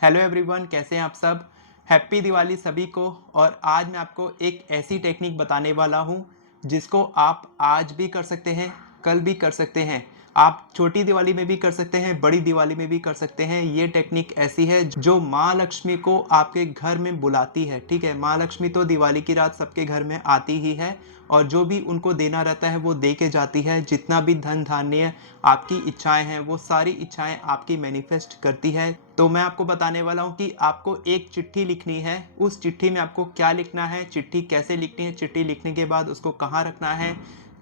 Hello everyone, कैसे हैं आप सब। हैप्पी दिवाली सभी को। और आज मैं आपको एक ऐसी टेक्निक बताने वाला हूं जिसको आप आज भी कर सकते हैं, कल भी कर सकते हैं। आप छोटी दिवाली में भी कर सकते हैं, बड़ी दिवाली में भी कर सकते हैं। ये टेक्निक ऐसी है जो माँ लक्ष्मी को आपके घर में बुलाती है। ठीक है, माँ लक्ष्मी तो दिवाली की रात सबके घर में आती ही है और जो भी उनको देना रहता है वो दे के जाती है। जितना भी धन धान्य आपकी इच्छाएं हैं वो सारी इच्छाएं आपकी मैनिफेस्ट करती है। तो मैं आपको बताने वाला हूं कि आपको एक चिट्ठी लिखनी है। उस चिट्ठी में आपको क्या लिखना है, चिट्ठी कैसे लिखनी है, चिट्ठी लिखने के बाद उसको कहाँ रखना है,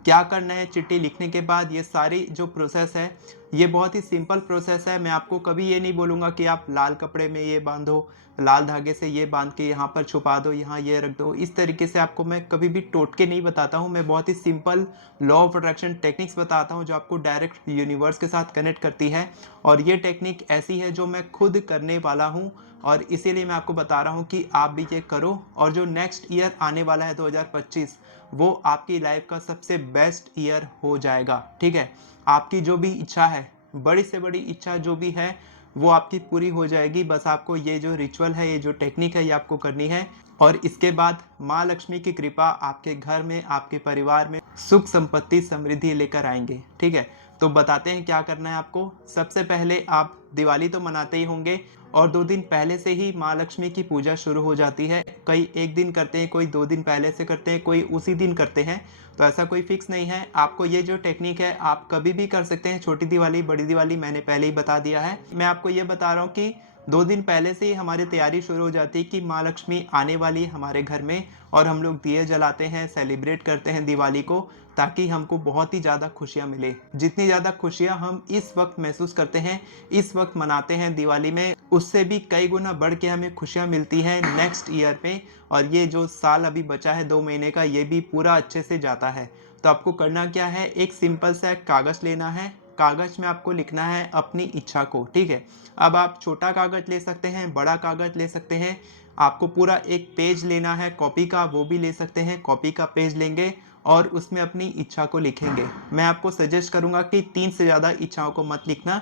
क्या करना है चिट्ठी लिखने के बाद, ये सारी जो प्रोसेस है ये बहुत ही सिंपल प्रोसेस है। मैं आपको कभी ये नहीं बोलूँगा कि आप लाल कपड़े में ये बांधो, लाल धागे से ये बांध के यहाँ पर छुपा दो, यहाँ ये रख दो। इस तरीके से आपको मैं कभी भी टोटके नहीं बताता हूँ। मैं बहुत ही simple law of attraction techniques बताता हूँ जो आपको डायरेक्ट यूनिवर्स के साथ कनेक्ट करती है। और ये टेक्निक ऐसी है जो मैं खुद करने वाला हूँ और इसीलिए मैं आपको बता रहा हूँ कि आप भी ये करो। और जो नेक्स्ट ईयर आने वाला है 2025, वो आपकी लाइफ का सबसे बेस्ट ईयर हो जाएगा। ठीक है, आपकी जो भी इच्छा है, बड़ी से बड़ी इच्छा जो भी है वो आपकी पूरी हो जाएगी। बस आपको ये जो रिचुअल है, ये जो टेक्निक है, ये आपको करनी है। और इसके बाद माँ लक्ष्मी की कृपा आपके घर में, आपके परिवार में सुख संपत्ति समृद्धि लेकर आएंगे। ठीक है, तो बताते हैं क्या करना है आपको। सबसे पहले आप दिवाली तो मनाते ही होंगे और 2 दिन पहले से ही माँ लक्ष्मी की पूजा शुरू हो जाती है। कई एक दिन करते हैं, कोई 2 दिन पहले से करते हैं, कोई उसी दिन करते हैं। तो ऐसा कोई फिक्स नहीं है। आपको ये जो टेक्निक है आप कभी भी कर सकते हैं। छोटी दिवाली, बड़ी दिवाली मैंने पहले ही बता दिया है। मैं आपको ये बता रहा हूँ कि 2 दिन पहले से ही हमारी तैयारी शुरू हो जाती है कि माँ लक्ष्मी आने वाली है हमारे घर में। और हम लोग दिए जलाते हैं, सेलिब्रेट करते हैं दिवाली को, ताकि हमको बहुत ही ज़्यादा खुशियाँ मिले। जितनी ज़्यादा खुशियाँ हम इस वक्त महसूस करते हैं, इस वक्त मनाते हैं दिवाली में, उससे भी कई गुना बढ़ के हमें खुशियाँ मिलती हैं नेक्स्ट ईयर पे। और ये जो साल अभी बचा है 2 महीने का, ये भी पूरा अच्छे से जाता है। तो आपको करना क्या है, एक सिंपल सा कागज़ लेना है। कागज़ में आपको लिखना है अपनी इच्छा को। ठीक है, अब आप छोटा कागज़ ले सकते हैं, बड़ा कागज़ ले सकते हैं। आपको पूरा एक पेज लेना है कॉपी का, वो भी ले सकते हैं। कॉपी का पेज लेंगे और उसमें अपनी इच्छा को लिखेंगे। मैं आपको सजेस्ट करूंगा कि 3 से ज़्यादा इच्छाओं को मत लिखना।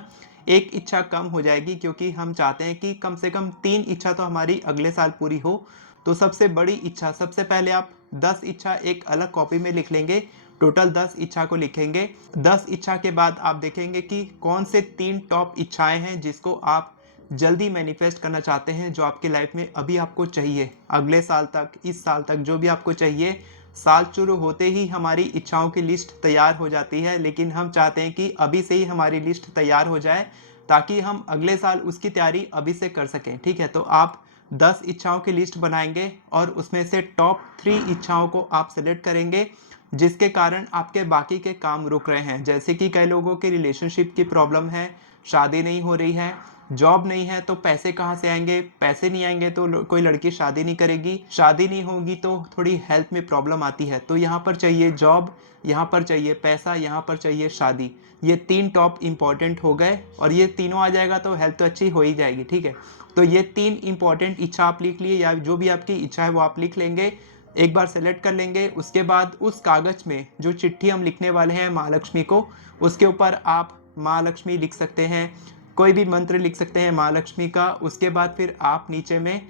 एक इच्छा कम हो जाएगी, क्योंकि हम चाहते हैं कि कम से कम 3 इच्छा तो हमारी अगले साल पूरी हो। तो सबसे बड़ी इच्छा, सबसे पहले आप 10 इच्छा एक अलग कॉपी में लिख लेंगे। टोटल 10 इच्छा को लिखेंगे। 10 इच्छा के बाद आप देखेंगे कि कौन से 3 टॉप इच्छाएं हैं जिसको आप जल्दी मैनिफेस्ट करना चाहते हैं, जो आपकी लाइफ में अभी आपको चाहिए, अगले साल तक, इस साल तक, जो भी आपको चाहिए। साल शुरू होते ही हमारी इच्छाओं की लिस्ट तैयार हो जाती है, लेकिन हम चाहते हैं कि अभी से ही हमारी लिस्ट तैयार हो जाए, ताकि हम अगले साल उसकी तैयारी अभी से कर सकें। ठीक है, तो आप 10 इच्छाओं की लिस्ट बनाएंगे और उसमें से टॉप 3 इच्छाओं को आप सेलेक्ट करेंगे, जिसके कारण आपके बाकी के काम रुक रहे हैं। जैसे कि कई लोगों के रिलेशनशिप की प्रॉब्लम है, शादी नहीं हो रही है, जॉब नहीं है, तो पैसे कहाँ से आएंगे, पैसे नहीं आएंगे तो कोई लड़की शादी नहीं करेगी, शादी नहीं होगी तो थोड़ी हेल्थ में प्रॉब्लम आती है। तो यहाँ पर चाहिए जॉब, यहाँ पर चाहिए पैसा, यहाँ पर चाहिए शादी। ये 3 टॉप इंपॉर्टेंट हो गए और ये तीनों आ जाएगा तो हेल्थ तो अच्छी हो ही जाएगी। ठीक है, तो ये 3 इंपॉर्टेंट इच्छा आप लिख लिए, या जो भी आपकी इच्छा है वो आप लिख लेंगे, एक बार सेलेक्ट कर लेंगे। उसके बाद उस कागज में जो चिट्ठी हम लिखने वाले हैं माँ लक्ष्मी को, उसके ऊपर आप माँ लक्ष्मी लिख सकते हैं, कोई भी मंत्र लिख सकते हैं माँ लक्ष्मी का। उसके बाद फिर आप नीचे में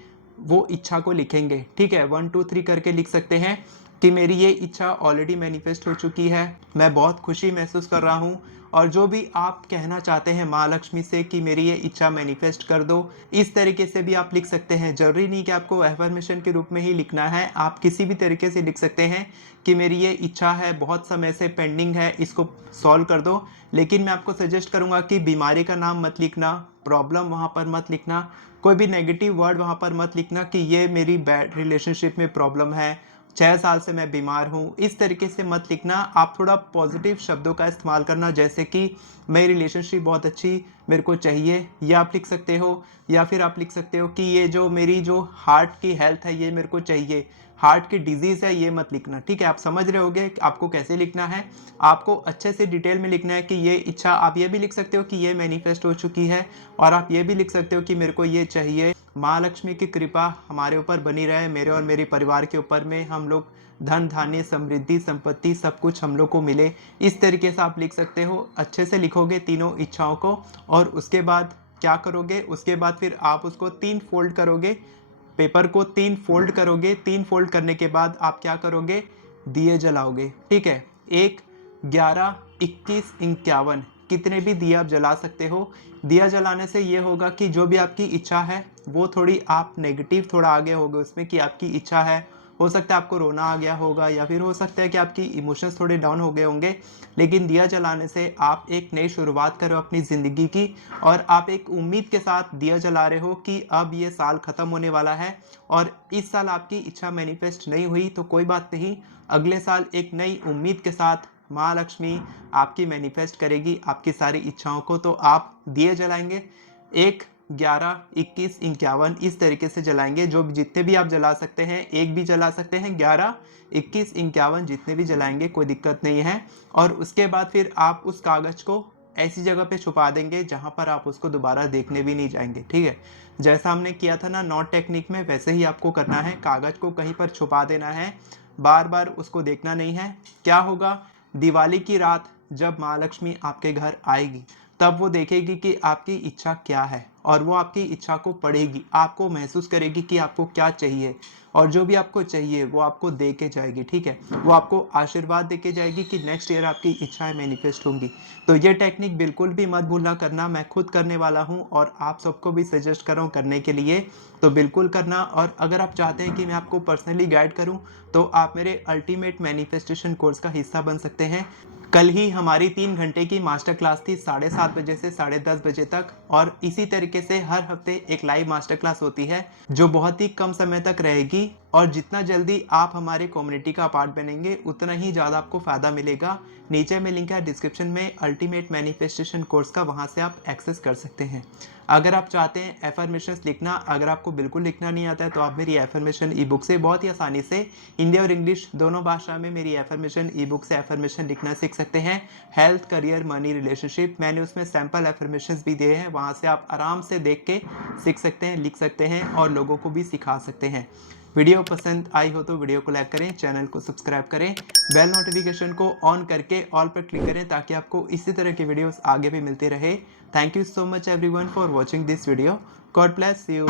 वो इच्छा को लिखेंगे। ठीक है, 1 2 3 करके लिख सकते हैं कि मेरी ये इच्छा ऑलरेडी मैनिफेस्ट हो चुकी है, मैं बहुत खुशी महसूस कर रहा हूँ। और जो भी आप कहना चाहते हैं माँ लक्ष्मी से कि मेरी ये इच्छा मैनिफेस्ट कर दो, इस तरीके से भी आप लिख सकते हैं। जरूरी नहीं कि आपको एफर्मेशन के रूप में ही लिखना है, आप किसी भी तरीके से लिख सकते हैं कि मेरी ये इच्छा है, बहुत समय से पेंडिंग है, इसको सॉल्व कर दो। लेकिन मैं आपको सजेस्ट करूंगा कि बीमारी का नाम मत लिखना, प्रॉब्लम वहाँ पर मत लिखना, कोई भी नेगेटिव वर्ड वहाँ पर मत लिखना कि ये मेरी बैड रिलेशनशिप में प्रॉब्लम है, 6 साल से मैं बीमार हूँ। इस तरीके से मत लिखना। आप थोड़ा पॉजिटिव शब्दों का इस्तेमाल करना, जैसे कि मेरी रिलेशनशिप बहुत अच्छी मेरे को चाहिए, ये आप लिख सकते हो। या फिर आप लिख सकते हो कि ये जो मेरी जो हार्ट की हेल्थ है ये मेरे को चाहिए, हार्ट की डिजीज़ है, ये मत लिखना। ठीक है, आप समझ रहे होगे कि आपको कैसे लिखना है। आपको अच्छे से डिटेल में लिखना है कि ये इच्छा, आप ये भी लिख सकते हो कि ये मैनिफेस्ट हो चुकी है, और आप ये भी लिख सकते हो कि मेरे को ये चाहिए। माँ लक्ष्मी की कृपा हमारे ऊपर बनी रहे, मेरे और मेरे परिवार के ऊपर में, हम लोग धन धान्य समृद्धि संपत्ति सब कुछ हम लोग को मिले। इस तरीके से आप लिख सकते हो। अच्छे से लिखोगे तीनों इच्छाओं को और उसके बाद क्या करोगे, उसके बाद फिर आप उसको 3 फोल्ड करोगे, पेपर को 3 फोल्ड करोगे। 3 फोल्ड करने के बाद आप क्या करोगे, दिए जलाओगे। ठीक है, 1, 11, 21, 51 कितने भी दिए आप जला सकते हो। दिया जलाने से ये होगा कि जो भी आपकी इच्छा है वो थोड़ी आप नेगेटिव थोड़ा आगे होगे उसमें, कि आपकी इच्छा है, हो सकता है आपको रोना आ गया होगा, या फिर हो सकता है कि आपकी इमोशंस थोड़े डाउन हो गए होंगे। लेकिन दिया जलाने से आप एक नई शुरुआत करो अपनी ज़िंदगी की, और आप एक उम्मीद के साथ दिया जला रहे हो कि अब ये साल ख़त्म होने वाला है, और इस साल आपकी इच्छा मैनिफेस्ट नहीं हुई तो कोई बात नहीं, अगले साल एक नई उम्मीद के साथ माँ लक्ष्मी आपकी मैनिफेस्ट करेगी आपकी सारी इच्छाओं को। तो आप दिए जलाएंगे 1, 11, 21, 51 इस तरीके से जलाएंगे। जो जितने भी आप जला सकते हैं, एक भी जला सकते हैं, 11, 21, 51 जितने भी जलाएंगे कोई दिक्कत नहीं है। और उसके बाद फिर आप उस कागज़ को ऐसी जगह पे छुपा देंगे जहां पर आप उसको दोबारा देखने भी नहीं जाएंगे। ठीक है, जैसा हमने किया था ना नॉट टेक्निक में, वैसे ही आपको करना है। कागज़ को कहीं पर छुपा देना है, बार बार उसको देखना नहीं है। क्या होगा, दिवाली की रात जब माँ लक्ष्मी आपके घर आएगी तब वो देखेगी कि आपकी इच्छा क्या है, और वो आपकी इच्छा को पढ़ेगी, आपको महसूस करेगी कि आपको क्या चाहिए, और जो भी आपको चाहिए वो आपको दे के जाएगी। ठीक है, वो आपको आशीर्वाद दे के जाएगी कि नेक्स्ट ईयर आपकी इच्छाएं मैनिफेस्ट होंगी। तो ये टेक्निक बिल्कुल भी मत भूलना करना, मैं खुद करने वाला हूँ और आप सबको भी सजेस्ट कर रहा हूँ करने के लिए, तो बिल्कुल करना। और अगर आप चाहते हैं कि मैं आपको पर्सनली गाइड करूँ तो आप मेरे अल्टीमेट मैनिफेस्टेशन कोर्स का हिस्सा बन सकते हैं। कल ही हमारी 3 घंटे की मास्टर क्लास थी 7:30 बजे से 10:30 बजे तक, और इसी तरीके से हर हफ्ते एक लाइव मास्टर क्लास होती है जो बहुत ही कम समय तक रहेगी। और जितना जल्दी आप हमारे कम्युनिटी का पार्ट बनेंगे उतना ही ज़्यादा आपको फ़ायदा मिलेगा। नीचे में लिंक है डिस्क्रिप्शन में अल्टीमेट मैनिफेस्टेशन कोर्स का, वहाँ से आप एक्सेस कर सकते हैं। अगर आप चाहते हैं एफर्मेशंस लिखना, अगर आपको बिल्कुल लिखना नहीं आता है तो आप मेरी एफर्मेशन ई बुक से बहुत ही आसानी से हिंदी और इंग्लिश दोनों भाषा में मेरी एफर्मेशन ई बुक से एफर्मेशन लिखना सीख सकते हैं। हेल्थ, करियर, मनी, रिलेशनशिप, मैंने उसमें सैम्पल एफर्मेशंस भी दिए हैं, वहाँ से आप आराम से देख के सीख सकते हैं, लिख सकते हैं और लोगों को भी सिखा सकते हैं। वीडियो पसंद आई हो तो वीडियो को लाइक करें, चैनल को सब्सक्राइब करें, बेल नोटिफिकेशन को ऑन करके ऑल पर क्लिक करें ताकि आपको इसी तरह की वीडियोस आगे भी मिलती रहे। Thank you so much everyone for watching this video. God bless you.